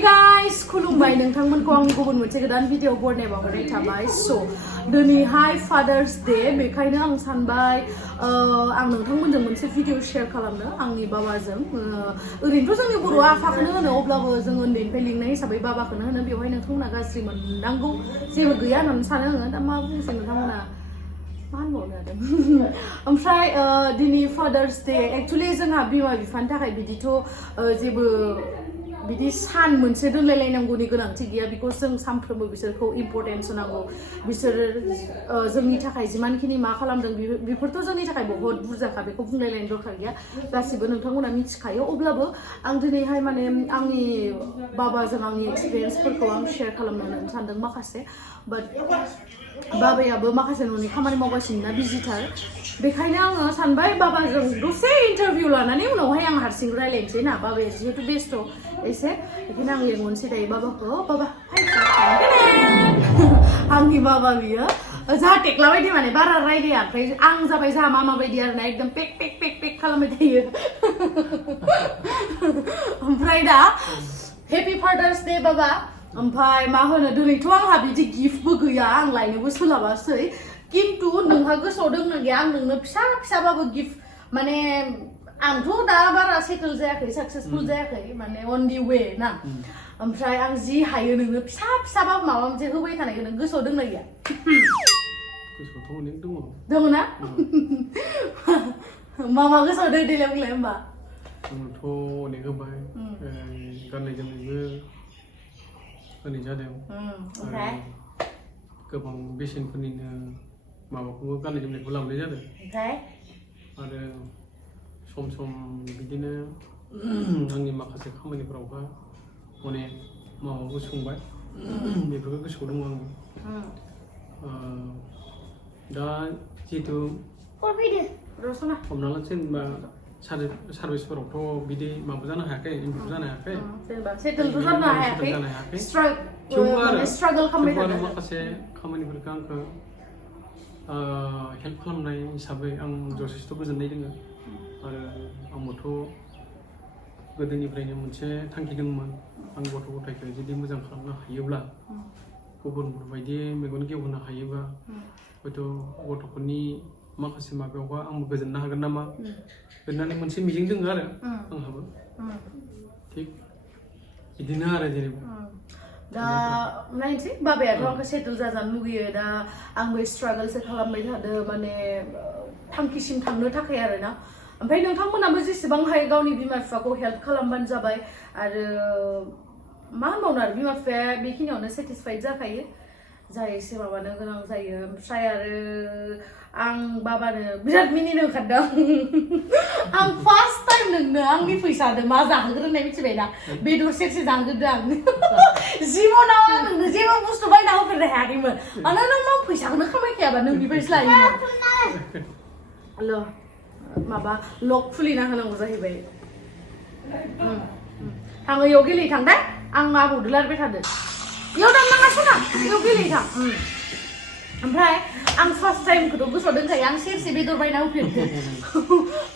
guys, खुलुमबाय नोंथांमोनखौ आंनि गुबुन मोनसे गोदान भिडिअ बरनायबावनाय थाबाय। सो दिनैहाय फादार्स डे, बेखायनो आं सानबाय आं नोंथांमोनजों मोनसे भिडिअ शेयार खालामनो आंनि बाबाजों। ओरैनोथ' जोंनि बर' आफाखौनो होनो, अब्लाबो जों उन्दैनिफ्राय लिंनाय हिसाबै बाबाखौनो होनो। बेवहाय नोंथांमोना गाज्रि मोननांगौ जेबो गैया होननानै सानो आङो। दा मा बुंसै नोंथांमोना मा होनबावनो आरो। ओमफ्राय दिनै फादार्स डे, एक्चुअलि जोंहा बिमा बिफानि थाखाय बिदिथ' जेबो बिदि सान मोनसे दोनलायलायनांगौनि गोनांथि गैया। बिकज जों सानफ्रोमबो बिसोरखौ इम्परटेन्स होनांगौ। बिसोर जोंनि थाखाय जिमानखिनि मा खालामदों बेफोरथ' जोंनि थाखाय बहुत बुरजाखा, बेखौ बुंलायलायनो दरकार गैया, गासिबो नोंथांमोना मिथिखायो। अब्लाबो आं दिनैहाय माने आंनि बाबाजों आंनि एक्सपिरियेन्सफोरखौ आं शेयार खालामनो होननानै सानदों माखासे। बाट बाबायाबो माखासे न'नि खामानि मावगासिनो ना, बिजिथार। बेखायनो आङो सानबाय बाबाजों दसे इन्टारभिउ लानानै उनावहाय आं हारसिं रायलायनोसै ना, बाबाया जिहेतु बेस्थ' एसे, बेखायनो आं लेंहरनोसै दायो बाबाखौ। बाबा आंनि बाबा बियो जाहा टेक्ला बायदि माने बारा रायलाया, ओमफ्राय आं जाबाय जाहा मामा बायदि आरोना, एकदम पेक पेक पेक पेक खालामबाय थायो। ओमफ्राय दा हेपि फादार्स डे बाबा। ओमफ्राय मा होनो, दिनैथ' आंहा बिदि गिफ्टबो गैया, आं लायनोबो सोलाबासै। किन्तु नोंहा गोसोआव दंना गैया, आं नोंनो फिसा फिसाबाबो गिफ्ट, माने आंथ' दा बारा सेटल जायाखै, साक्सेसफुल जायाखै, माने अन दि वे ना। ओमफ्राय आं जि हायो नोंनो फिसा फिसाबाबो माबा मोनसे होबाय थानायखौ नों गोसोआव दंना गैया? गोसोआवथ' अनेक दङ। दङ ना? मा गोसोआव दं देलाय बुंलाय होमबा। आंथ' अनेक होबाय, गाननाय जोमनायबो होनाय जादों। ओमफ्राय गोबां बेसेनफोरनिनो माबाखौबो गाननाय जोमनायखौ लाबोनाय जादों। ओमफ्राय आरो सम सम बिदिनो आंनि माखासे खामानिफोरावबो अनेक माबाबो सोंबाय, बेफोरखौ गोसोआव दङ आङो। दा जिहेतु हमना ला जेनेबा सार्भिसफोरावथ' बिदि माबा जानो हायाखै, इमप्रुभ जानो हायाखै, सेटलबो जानो हायाखै, स्ट्रागल खालामबाय थादों। माखासे खामानिफोरखौ आंखौ हेल्प खालामनाय हिसाबै आं जथेस्थ' गोजोननाय दङ। आरो आंबोथ' गोदोनिफ्रायनो मोनसे थांखि दंमोन, आं गथ' गथायखौ जुदि मोजां खालामनो हायोब्ला, गुबुनफोरबायदि मेगन गेवहोनो हायोबा, हयथ' गथ'फोरनि माखासे माबायावबा आंबो गोजोननो हागोन नामा होननानै मोनसे मिजिं दङ आरो आंहाबो। थिग बिदिनो आरो जेनेबा दा नायनोसै, बाबायाथ' आंखौ सेटल जाजानो लुगैयो। दा आंबो स्ट्रागलसो खालामबाय थादों, माने थांखिसिम थांनो थाखाय आरोना। ओमफ्राय नोंथांमोनाबो जेसेबां हायो गावनि बिमा बिफाखौ हेल्प खालामबानो जाबाय। आरो मा होनबावनो, आरो बिमा बिफाया बेखिनियावनो सेटिसफाइड जाखायो, जा एसे माबानो गोनां जायो। ओमफ्राय आरो आं बाबानो बिराद मिनिनो ओंखारदों। आं फार्स्ट टाइम नोंनो आंनि फैसाजों मा जाहोग्रो होननाय मिथिबायना, बेदर सेरसे जाहोग्रोदों आं। जिबनाव आं नोंनो जेबो बुस्थु बायना होफेरनो हायाखैमोन, मानोना आं फैसाखौनो खामायखायाबा नोंनिफ्रायसो लायोमोन। हेल' माबा लक खुलिना होनांगौ जाहैबाय। थाङो इयाव गेलेयो थां दे, आं आबौदो लायरायबाय थादों। इयाव दाननाङासो ना, इयाव गेलेयो थां। ओमफ्राय आं फार्स्ट टाइमखौथ' गोसोआव दोनखायो, आं सेरसे बेदर बायना होफेरदों।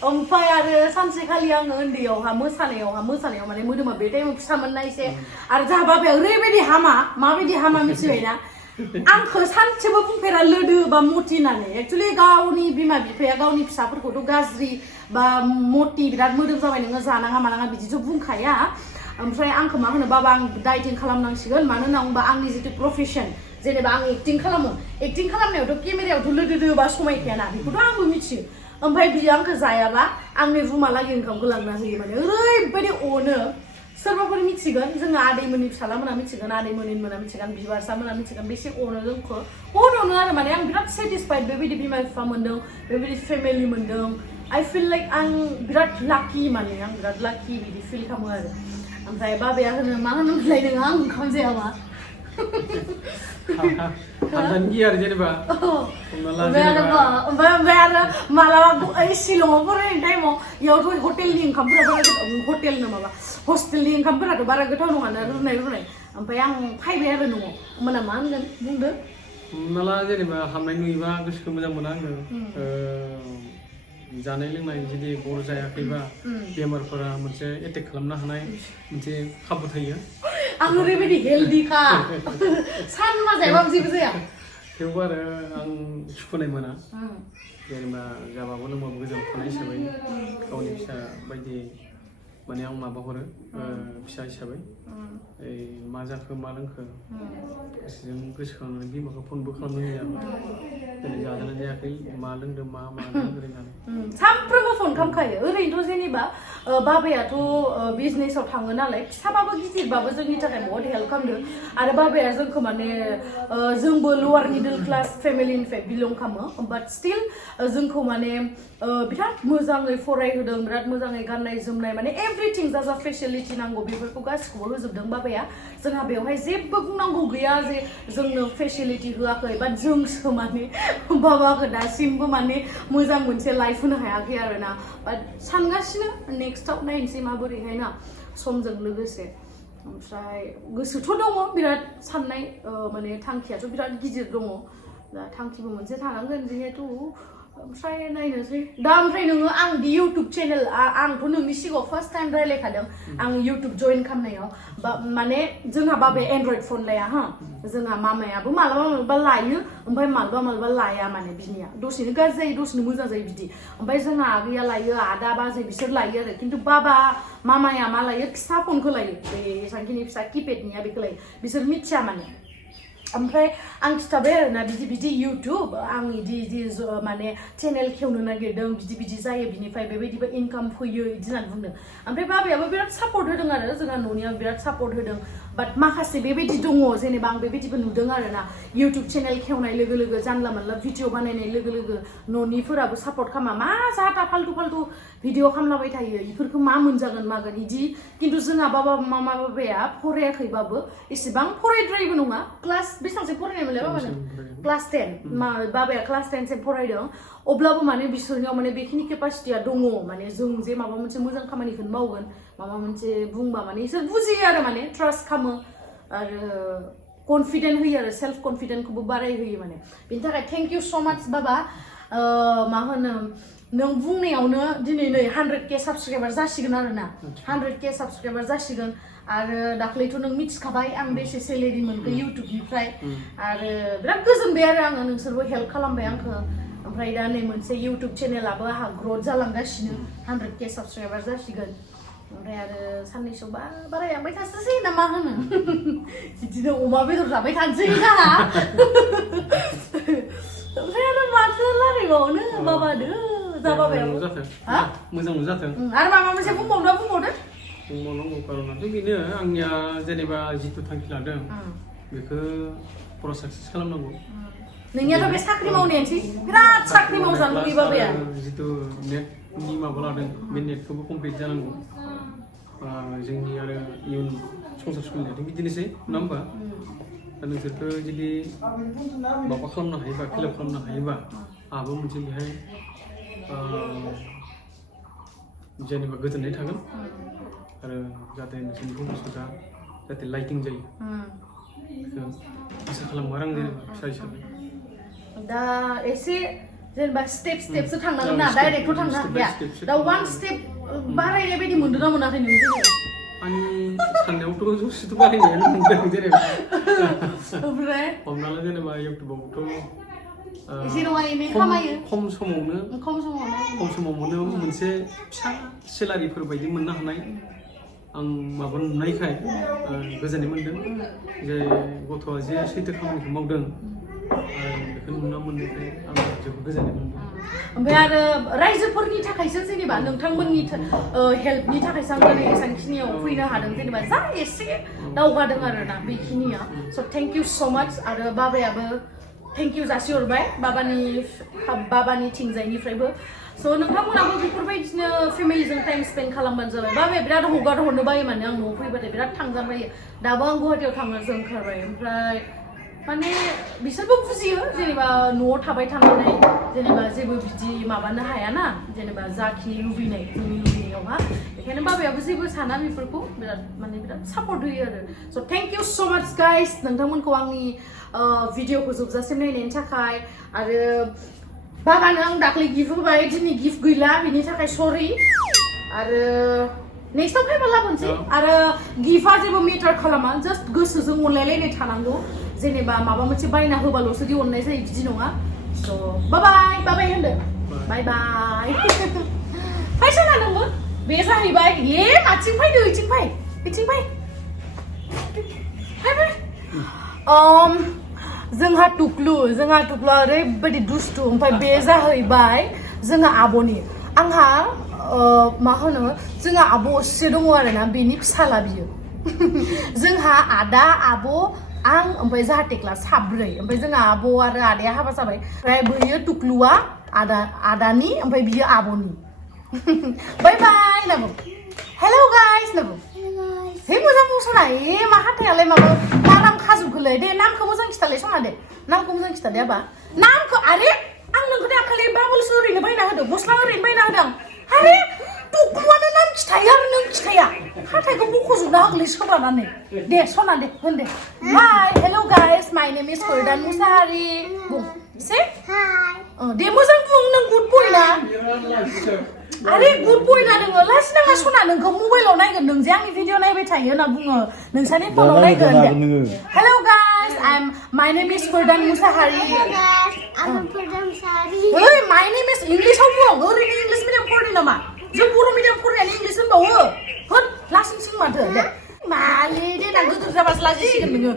ओमफ्राय आरो सानसेखालि आङो उन्दैयावहा मोसानायाव माने मोदोमा बे टाइमाव फिसामोन ना एसे, आरो जाहा बाबाया ओरैबायदि हामा, माबायदि हामा मिथिबायना, आंखौ सानसेबो बुंफेरा लोदो बा मति होननानै। एक्चुअलि गावनि बिमा बिफाया गावनि फिसाफोरखौथ' गाज्रि बा मति, बिराद मोदोम जाबाय नोङो जानाङा मानाङा बिदिथ' बुंखाया। ओमफ्राय आंखौ मा होनो, बाबा आं डाइटिं खालामनांसिगोन, मानो होनना बुंबा आंनि जितु प्रफेसन, जेनेबा आं एक्टिं खालामो, एक्टिं खालामनायावथ' केमेरायावथ' लोदोदो बा समायखायाना, बेखौथ' आंबो मिथियो। ओमफ्राय बियो आंखौ जायाबा आंनि रुमालागै ओंखामखौ लांना होयो, माने ओरैबायदि अनो। सोरबाफोर मिथिगोन, जोङो आदैमोननि फिसालामोना मिथिगोन, आदैमोननि मोना मिथिगोन, बिबारसामोना मिथिगोन, बेसे अनो जोंखौ, बहुत अनो आरो। माने आं बिराद सेटिसफाइड, बेबायदि बिमा बिफा मोन्दों, बेबायदि फेमिलि मोन्दों। आइ फिल लाइक आं बिराद लाकि, माने आं बिराद लाकि बिदि फिल खालामो आरो। ओमफ्राय बाबाया होनो, मा होनोमोनलाय नोङो आं ओंखाम जायाबा? हानजानि आरो जेनेबा ओमफ्राय आरो मालाबा शिलंआव फरायनाय टाइमाव इयावथ' हटेलनि ओंखामफोरा बारा हटेलनो माबा हस्टेलनि ओंखामफोराथ' बारा गोथाव नङाना, रुनाय। ओमफ्राय आं फैबाय आरो न'आव, होमबाना मा होनगोन बुंदो। हमना ला जेनेबा हामनाय नुयोबा गोसोखौ मोजां मोना आङो। जानाय लोंनाय जुदि गर जायाखैबा बेमारफोरा मोनसे एटेक खालामनो हानाय मोनसे खाबु थायो। आं ओरैबायदि हेल्दिखा सानबा जायाबाबो जेबो जाया थेवबो आरो आं सुखुनाय मोना जेनेबा जाबाबो लोंबाबो गोजान थानाय हिसाबै गावनि फिसा बायदि माने आं माबा हरो फिसा हिसाबै मा जाखो मा लोंखो गोसोजों गोसोखांनानै बिमाखौ फनबो खालामनो होयो दिनै जादोंना जायाखै मा लोंदों मा मादों ओरैनानै सानफ्रोमबो फन खालामखायो ओरैनोथ' जेनेबा बाबायाथ' बिजनेसाव थाङो नालाय फिसाबाबो गिदिरबाबो जोंनि थाखाय बहुत हेल्प खालामदों आरो बाबाया जोंखौ माने जोंबो लवार मिडल क्लास फेमिलिनिफ्राय बिलं खालामो बाट स्टिल जोंखौ माने बिराद मोजाङै फरायहोदों बिराद मोजाङै गाननाय जोमनाय माने एभ्रिथिं जा जा फेसिलिटि नांगौ बेफोरखौ गासिखौबो होजोबदों बाबाया जोंहा बेवहाय जेबो बुंनांगौ गैया जे जोंनो फेसिलिटि होआखै बाट जोंसो माने बाबाखौ दासिमबो माने मोजां मोनसे लाइफ होनो हायाखै आरोना बाट सानगासिनो नेक्स्टआव नायनोसै माबोरैहाय ना समजों लोगोसे ओमफ्राय गोसोथ' दङ बिराद साननाय माने थांखियाथ' बिराद गिदिर दङ दा थांखिबो मोनसे थानांगोन जिहेतु ओमफ्राय नायनोसै दा ओमफ्राय नोङो आं दि इउटुब चेनेल आंथ' नोंनि सिगाङाव फार्स्ट टाइम रायलायखादों आं इउटुब जइन खालामनायाव माने जोंहा बाबाया एन्ड्रइड फन लाया हा जोंहा मामायाबो मालाबा मालाबा लायो ओमफ्राय मालाबा मालाबा लाया माने बिनिया दसेनो गाज्रि जायो दसेनो मोजां जायो बिदि ओमफ्राय जोंहा आगैया लायो आदा बाजै बिसोर लायो आरो खिन्थु बाबा मामाया मा लायो फिसा फनखौ लायो बे एसांखिनि फिसा किपेडनिया बेखौ लायो बिसोर मिथिया माने ओमफ्राय आं खिथाबाय आरोना बिदि बिदि इउटुब आं इदि माने चेनेल खेवनो नागिरदों बिदि बिदि जायो बिनिफ्राय बेबायदिबो इनकाम फैयो इदि होननानै बुंदों ओमफ्राय बाबायाबो बिराद सापर्ट होदों आरो जोंहा न'निया बिराद सापर्ट होदों बाट माखासे बेबायदि दङ जेनेबा आं बेबायदिबो नुदों आरोना इउटुब चेनेल खेवनाय लोगो लोगो जानला मानला भिडिअ बानायनाय लोगो लोगो न'निफोराबो सापर्ट खालामा मा जाथा फाल्टु फाल्टु भिडिअ खालामलाबाय थायो इफोरखौ मा मोनजागोन मागोन इदि खिन्थु जोंहा बाबाया फरायाखैबाबो एसेबां फरायद्रायबो नङा क्लास बेसेबांसो फरायनाय मोनलाय बाबानो क्लास 10 बाबाया क्लास 10 सिम फरायदों अब्लाबो माने बिसोरनियाव माने बेखिनि केपासिटिया दङ माने जों जे माबा मोनसे मोजां खामानिखौनो मावगोन माबा मोनसे बुंबा माने इसोर बुजियो आरो माने ट्रास्ट खालामो आरो कनफिडेन्ट होयो आरो सेल्फ कनफिडेन्टखौबो बारायहोयो माने बेनि थाखाय थेंक इउ सो माच बाबा मा होनो नों बुंनायावनो दिनै नै 100K साबस्क्राइबार जासिगोन आरोना 100K साबस्क्राइबार जासिगोन आरो दाख्लैथ' नों मिथिखाबाय आं बेसे सेलेरि मोनखो इउटुबनिफ्राय आरो बिराद गोजोनबाय आरो आङो नोंसोरबो हेल्प खालामबाय आंखौ ओमफ्राय दा नै मोनसे इउटुब चेनेलाबो आंहा ग्रथ जालांगासिनो 100K साबस्क्राइबार जासिगोन ओमफ्राय आरो साननैसो बारायलांबाय थासै ना मा होनो बिदिनो अमा बेदर जाबाय थानोसै जोंहा ओमफ्राय आरो माथो रायलायबावनो बाबादो जाबाबायाबो मोजां जाथों आरो माबा मोनसे बुंबावदो बुंबावनांगौ कारनाथ' बेनो आंनिया जेनेबा जिथु थांखि लादों बेखौ फुरा साक्सेस खालामनांगौ नोंनियाथ' बे साख्रि मावनायानोसै बिराद साख्रि मावजानो लुगैयो बाबाया जिथु नेटनि माबा लादों बे नेटखौबो कमप्लिट जानांगौ जोंनि आरो इयुन संसार सोलिनायाथ' बिदिनोसै नङा होमबा दा नोंसोरखौ जुदि माबा खालामनो हायोबा फिलाप खालामनो हायोबा आहाबो मोनसे बेहाय जेनेबा गोजोननाय थागोन आरो जाहाथे नोंसोरनि भबिसतआ जाहाथे लाइटिं जायो बेखौ आसा खालामो आरो आं जेनेबा फिसा हिसाबै दा एसे जेनेबा स्टेपसो थांनांगोन ना डाइरेक्टथ' थांनो हाया दा वान स्टेप बारायनाय बायदि मोनदों ना मोनाखै नों जेनेबा आंनि साननायावथ' जसेथ' बारायनायानो मोनदों जेनेबा ओमफ्राय हमना ला जेनेबा इउटुबावथ' एसे नङा एनै खामायो खम समावनो मोनो मोनसे फिसा सेलारिफोर बायदि मोननो हानाय आं माबा नुनायखाय गोजोननाय मोनदों जे गथ'आ जे सैथो खामानिखौ मावदों बेखौ नुना मोननायखाय आं जोबोद गोजोननाय मोनदों ओमफ्राय आरो रायजोफोरनि थाखायसो जेनेबा नोंथांमोननि हेल्पनि थाखायसो आं दिनै एसांखिनियाव फैनो हादों जेनेबा जा एसे दावगादों आरोना बेखिनिया स' थेंक इउ स' माच आरो बाबायाबो थेंक इउ जासिहरबाय बाबानि थिंजायनिफ्रायबो स' नोंथांमोनाबो बेफोरबायदिनो फेमिलिजों टाइम स्पेन्ड खालामबानो जाबाय बाबाया बिराद हगार हरनो बायो माने आं न'आव फैबाथाय बिराद थांजाबायो दाबो आं गुवाहाटियाव थांनो ओंखारबाय ओमफ्राय माने बिसोरबो बुजियो जेनेबा न'आव थाबाय थानानै जेनेबा जेबो बिदि माबानो हायाना जेनेबा जाखिनि लुबैनाय जोंनि लुबैनायावहा बेखायनो बाबायाबो जेबो साना बेफोरखौ बिराद सापर्ट होयो आरो स' थेंक इउ स' माच गाइस नोंथांमोनखौ आंनि भिडिअखौ जोबजासिम नायनायनि थाखाय आरो बाबानो आं दाख्लै गिफ्ट होबाय दिनै गिफ्ट गैला बिनि थाखाय सरि आरो नेक्स्टआव फैबा लाबोनोसै आरो गिफ्टआ जेबो मेटार खालामा जास्ट गोसोजों अनलायलायनाय थानांगौ जेनेबा माबा मोनसे बायना होबाल'सो दि अननाय जायो बिदि नङा स' बाय बाय होनदो बाय बाय फैसा नोंबो बे जाहैबाय ए माथिं फैदो इथिं फै जोंहा टुक्लुआ ओरैबायदि दुस्थु ओमफ्राय बे जाहैबाय जोंहा आब'नि आंहा मा होनो जोंहा आब' असे दङ आरोना बेनि फिसाला बियो जोंहा आदा आब' आं ओमफ्राय जोंहा टेक्ला साब्रै ओमफ्राय जोंहा आब' आरो आदाया हाबा जाबाय ओमफ्राय बैयो टुक्लुआ आदानि ओमफ्राय बियो आब'नि बाय बाय नाबो हेलौ गाइस नाबो हे मोजां बुंसना ए मा हाथायालाय माबा मा नाम खाजोबखोलै दे नामखौ मोजां खिथालाय सना दे नामखौ मोजां खिथादे आबा नामखौ आरे आं नोंखौ दाखालि बाबुलसो ओरैनो बायना होदों गस्ला ओरैनो बायना होदों आरे टुक्लुआनो नाम खिथायो आरो नों खिथाया हाथायखौ बख'जोबना होगोलै सोबानानै दे सना दे होन दे हाय हेलौ गाइस माय नेम इज फरदान मुसाहारि बुं से हाय दे मोजां बुं नों गुड बय ना आरे गुड बय ना नोङो लासि नाङा सना नोंखौ मबाइलाव नायगोन नों जे आंनि भिडिअ नायबाय थायो होनना बुङो नोंसानि फनाव नायगोन हेलौ गाइस माय नेम इज फरदान मुसाहारि ओइ माय नेम इज इंलिशआव बुं ओरैनो इंलिश मिडियाम फरायदों नामा जों बर' मिडियाम फरायनानै इंलिश होनबावो होद लासिंसिं माथो दे माले देनां गोदोर जाबासो लाजिसिगोन नोङो